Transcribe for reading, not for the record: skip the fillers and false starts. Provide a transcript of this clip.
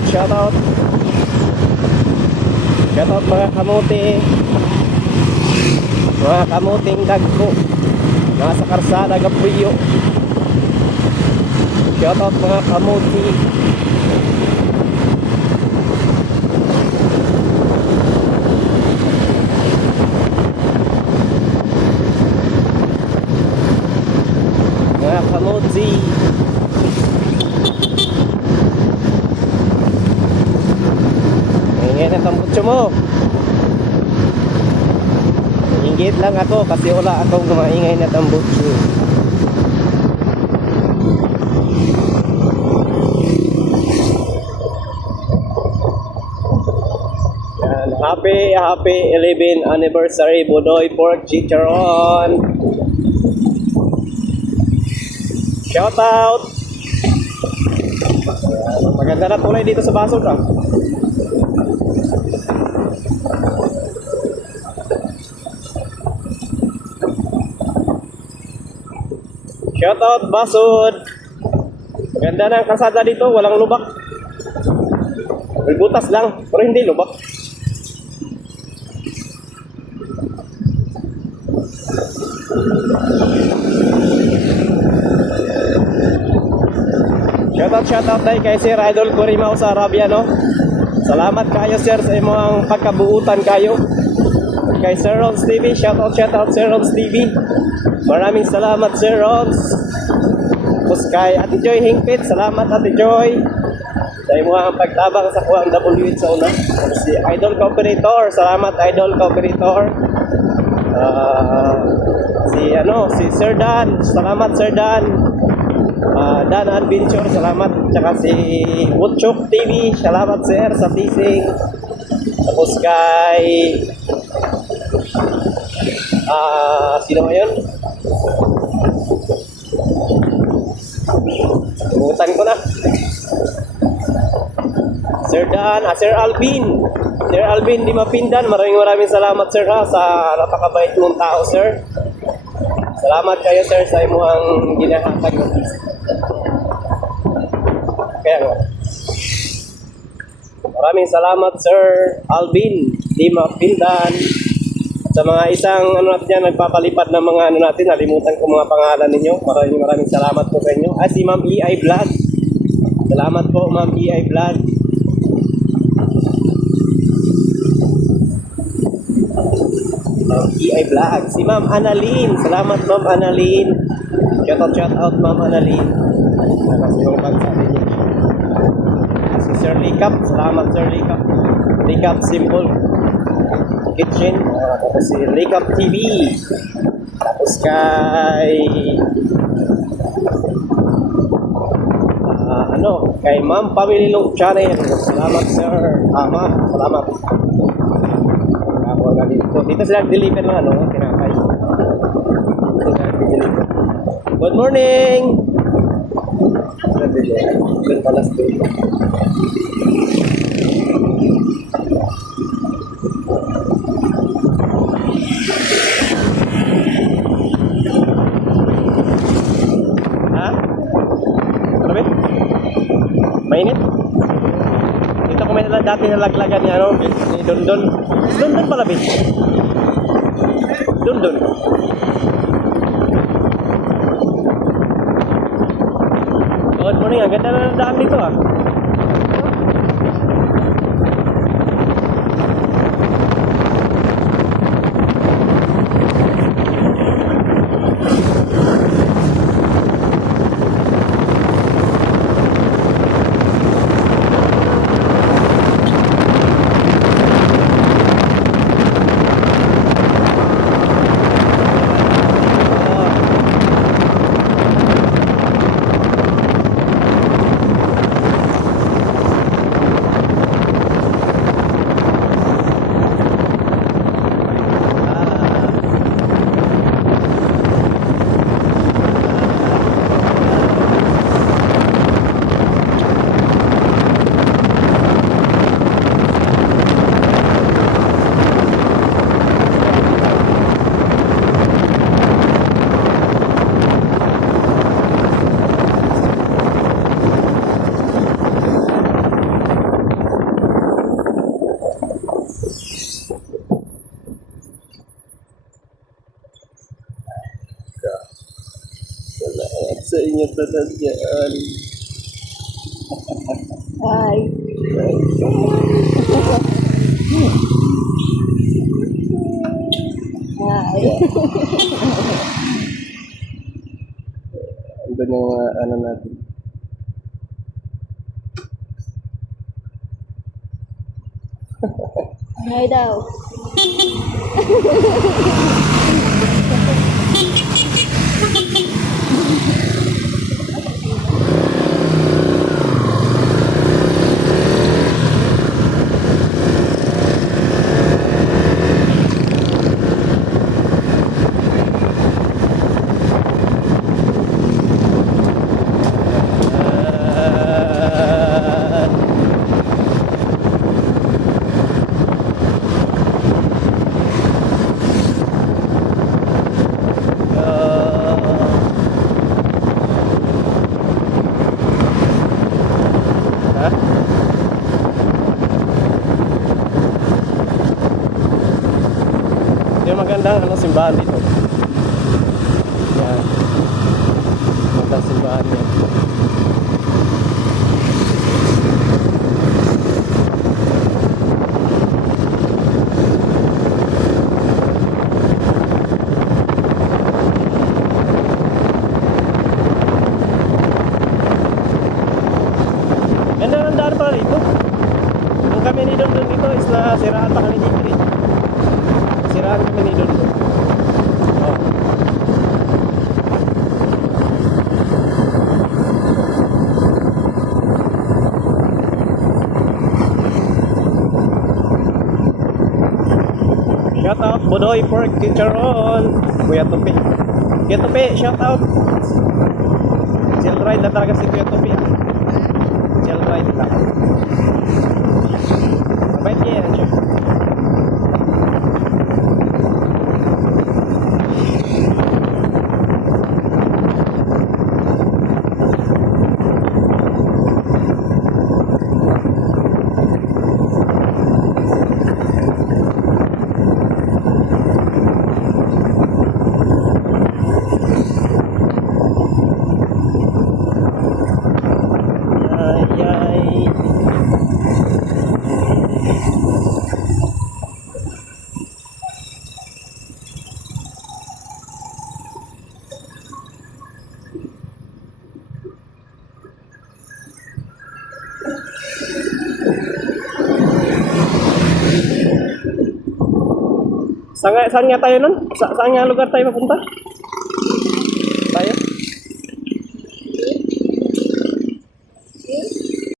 out, shout out. Shout out mga kamuti. Mga kamuting dagko. Nasa karsada Gapuyo. Shout out mga kamuti. Mga kamuti. Ingit ang tambutso mo. Ingit lang ako kasi wala akong maingay na tambutso. Yan. Happy 11th anniversary Budoy Pork Chicharon. Shout out. Maganda na tulay dito sa Basod ah. Shout out Basod. Maganda na ang kalsada dito, walang lubak. May butas lang, pero hindi lubak. Shout out tayo kay Sir Idol Corimao sa Arabia, no? Salamat kayo sir sa imong pagkabuutan kayo. Kay Sir Roms TV, shout out Sir Roms TV. Maraming salamat Sir Roms. Tapos kay Ate Joy Hingpit, salamat Ate Joy sa imong pagtabang sa kuwang WH sa una. Si Idol Cooperator, salamat Idol Cooperator. Si Sir Dan, salamat Sir Dan. Dan Adventure, salamat. Tsaka si Woodchok TV, salamat sir sa teasing. Tapos kay sino ba yun? Butan ko na. Sir Dan, Sir Alvin. Sir Alvin di Mapindan, maraming salamat sir ha, sa napakabait mong tao sir. Salamat kayo sir sa imong ginahatag ng teasing. Kaya nga. Maraming salamat Sir Alvin di Mapindan. Sa mga isang natin yan, nagpapalipad ng mga natin, nalimutan ko mga pangalan ninyo. Maraming salamat po sa inyo. Si Ma'am EI Vlog. Salamat po Ma'am EI Vlog. Ma'am EI Vlog. Si Ma'am Annalyn. Salamat Ma'am Annalyn. Shout out Ma'am Annalyn. Salamat sa yung pagsabi niyo. Si Sir Likap, salamat Sir Likap. Likap Simple Kitchen. Tapos si Likap TV. Tapos kay kay Ma'am Family Long Channel. Salamat Sir. Ma'am, salamat. Dito sila deliver ng tinapay. Good morning. Good palas dito. Ha? Grabe? Mainit? Dito ko may dati nalaglagan ni ni Dondon. Dondon pala ba? Dondon. Good morning, ang ganda na ng daan dito ah. sa inyo talagaan. Ay. Ay. Andun yung ano natin. Ay daw. Ha? Yung magandang ano, simbahan dito. Yan. Magandang simbahan yan. Ganda ng daan pala dito. Ang kami ni Don dito is na siraan pa kami dito eh. Siraan kami ni Don. Oh. Shout out Bodoy Pork Chicharon. Kuya Tupi. Kuya Tupi, shout out. Chill ride na talaga si Kuya Tupi. Chill ride lang. Mabait niya yan siya. Ay, ay. Saan nga tayo nun? Saan nga lugar tayo mapunta?